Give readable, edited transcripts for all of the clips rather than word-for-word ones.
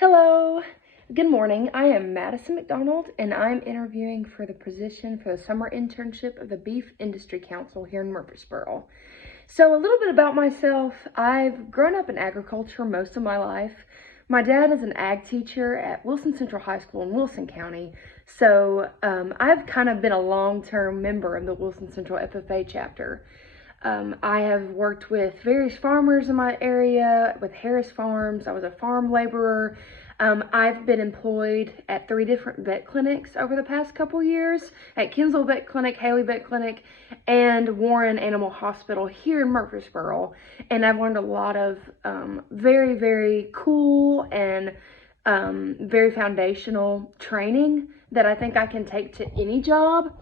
Hello, good morning. I am Madison McDonald and I'm interviewing for the position for the summer internship of the Beef Industry Council here in Murfreesboro. So a little bit about myself. I've grown up in agriculture most of my life. My dad is an ag teacher at Wilson Central High School in Wilson County. So I've kind of been a long-term member of the Wilson Central FFA chapter. I have worked with various farmers in my area, with Harris Farms. I was a farm laborer. I've been employed at 3 different vet clinics over the past couple years, at Kinsel Vet Clinic, Haley Vet Clinic, and Warren Animal Hospital here in Murfreesboro. And I've learned a lot of very, very cool and very foundational training that I think I can take to any job.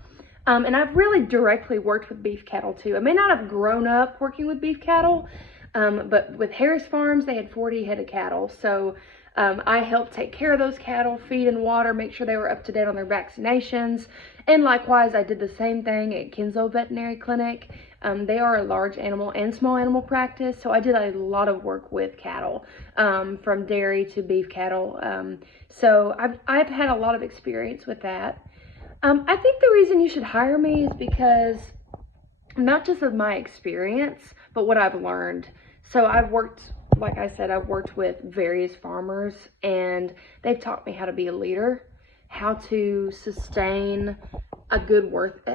And I've really directly worked with beef cattle too. I may not have grown up working with beef cattle, but with Harris Farms, they had 40 head of cattle. So I helped take care of those cattle, feed and water, make sure they were up to date on their vaccinations. And likewise, I did the same thing at Kinsel Veterinary Clinic. They are a large animal and small animal practice. So I did a lot of work with cattle, from dairy to beef cattle. So I've had a lot of experience with that. I think the reason you should hire me is because not just of my experience, but what I've learned. So I've worked, like I said, I've worked with various farmers and they've taught me how to be a leader, how to sustain a good work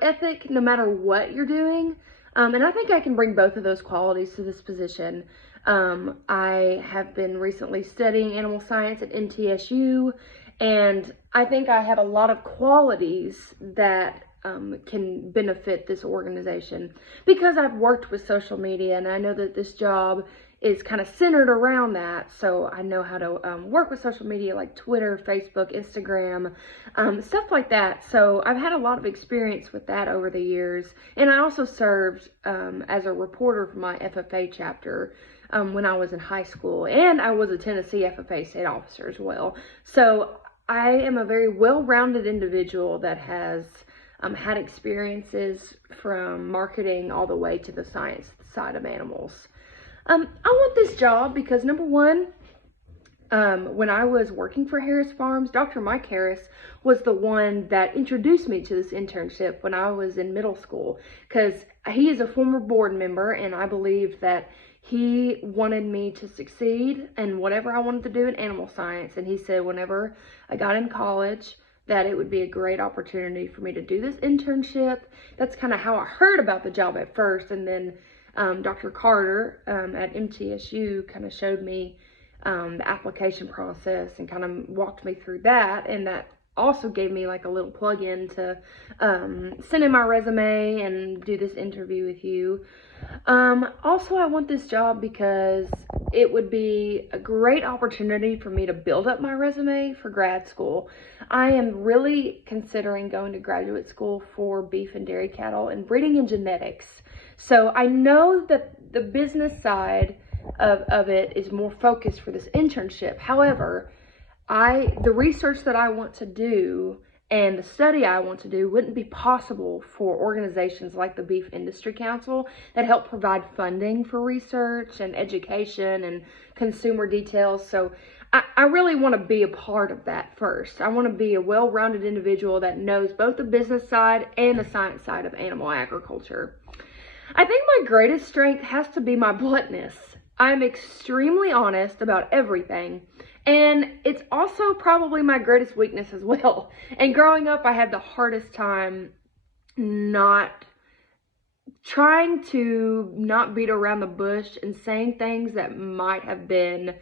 ethic no matter what you're doing. And I think I can bring both of those qualities to this position. I have been recently studying animal science at MTSU, and I think I have a lot of qualities that can benefit this organization because I've worked with social media and I know that this job is kind of centered around that. So I know how to work with social media like Twitter, Facebook, Instagram, stuff like that. So I've had a lot of experience with that over the years. And I also served as a reporter for my FFA chapter when I was in high school, and I was a Tennessee FFA state officer as well. So I am a very well-rounded individual that has had experiences from marketing all the way to the science side of animals. I want this job because, number one, when I was working for Harris Farms, Dr. Mike Harris was the one that introduced me to this internship when I was in middle school, because he is a former board member and I believe that he wanted me to succeed in whatever I wanted to do in animal science. And he said whenever I got in college that it would be a great opportunity for me to do this internship. That's kind of how I heard about the job at first. And then Dr. Carter at MTSU kind of showed me the application process and kind of walked me through that. And that also gave me like a little plug-in to send in my resume and do this interview with you. Also, I want this job because it would be a great opportunity for me to build up my resume for grad school. I am really considering going to graduate school for beef and dairy cattle and breeding and genetics. So I know that the business side of it is more focused for this internship. However, the research that I want to do and the study I want to do wouldn't be possible for organizations like the Beef Industry Council that help provide funding for research and education and consumer details. So I really want to be a part of that first. I want to be a well-rounded individual that knows both the business side and the science side of animal agriculture. I think my greatest strength has to be my bluntness. I'm extremely honest about everything. And it's also probably my greatest weakness as well. And growing up, I had the hardest time not trying to not beat around the bush and saying things that might have been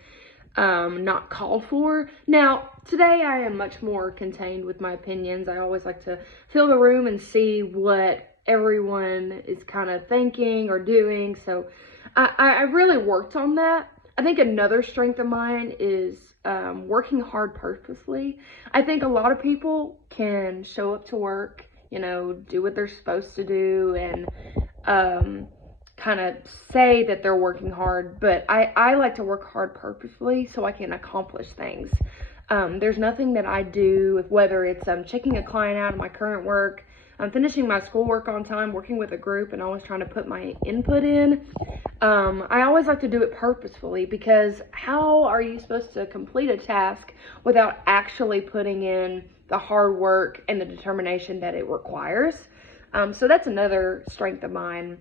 not called for. Now, today I am much more contained with my opinions. I always like to fill the room and see what everyone is kind of thinking or doing. So I really worked on that. I think another strength of mine is working hard purposely. I think a lot of people can show up to work, do what they're supposed to do and kind of say that they're working hard, but I like to work hard purposefully so I can accomplish things. There's nothing that I do, whether it's checking a client out of my current work, finishing my schoolwork on time, working with a group, and always trying to put my input in. I always like to do it purposefully, because how are you supposed to complete a task without actually putting in the hard work and the determination that it requires? So that's another strength of mine.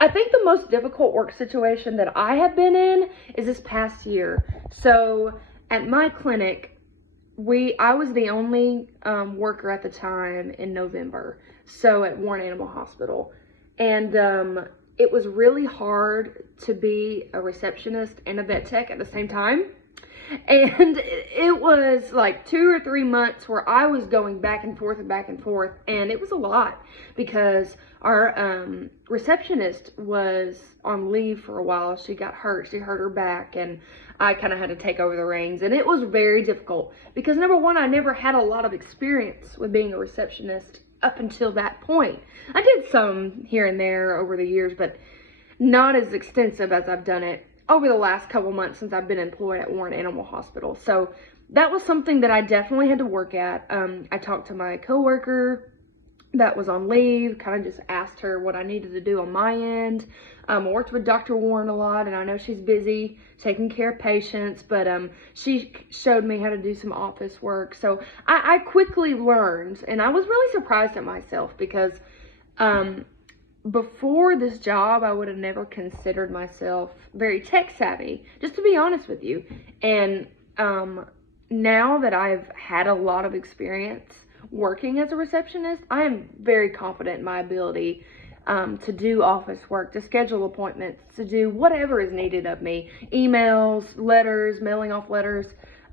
I think the most difficult work situation that I have been in is this past year. So at my clinic, I was the only worker at the time in November, so at Warren Animal Hospital. And it was really hard to be a receptionist and a vet tech at the same time. And it was like 2 or 3 months where I was going back and forth, and it was a lot, because our receptionist was on leave for a while. She got hurt. She hurt her back, and I kind of had to take over the reins, and it was very difficult because, number one, I never had a lot of experience with being a receptionist up until that point. I did some here and there over the years, but not as extensive as I've done it over the last couple months since I've been employed at Warren Animal Hospital. So that was something that I definitely had to work at. I talked to my coworker that was on leave, kind of just asked her what I needed to do on my end. I worked with Dr. Warren a lot, and I know she's busy taking care of patients, but she showed me how to do some office work. So I quickly learned, and I was really surprised at myself, because before this job, I would have never considered myself very tech savvy, just to be honest with you. And now that I've had a lot of experience working as a receptionist, I am very confident in my ability to do office work, to schedule appointments, to do whatever is needed of me, emails, letters, mailing off letters.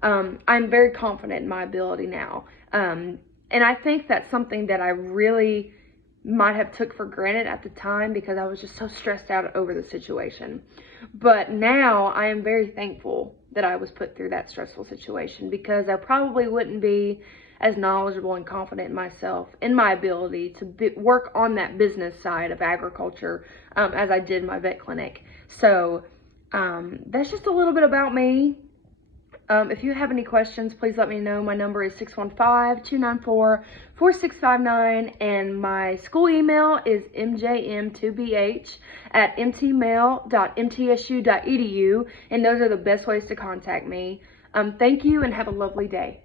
I'm very confident in my ability now. And I think that's something that I really might have took for granted at the time, because I was just so stressed out over the situation. But now I am very thankful that I was put through that stressful situation, because I probably wouldn't be as knowledgeable and confident in myself, in my ability to work on that business side of agriculture as I did my vet clinic. So that's just a little bit about me. If you have any questions, please let me know. My number is 615-294-4659, and my school email is mjm2bh@mtmail.mtsu.edu, and those are the best ways to contact me. Thank you, and have a lovely day.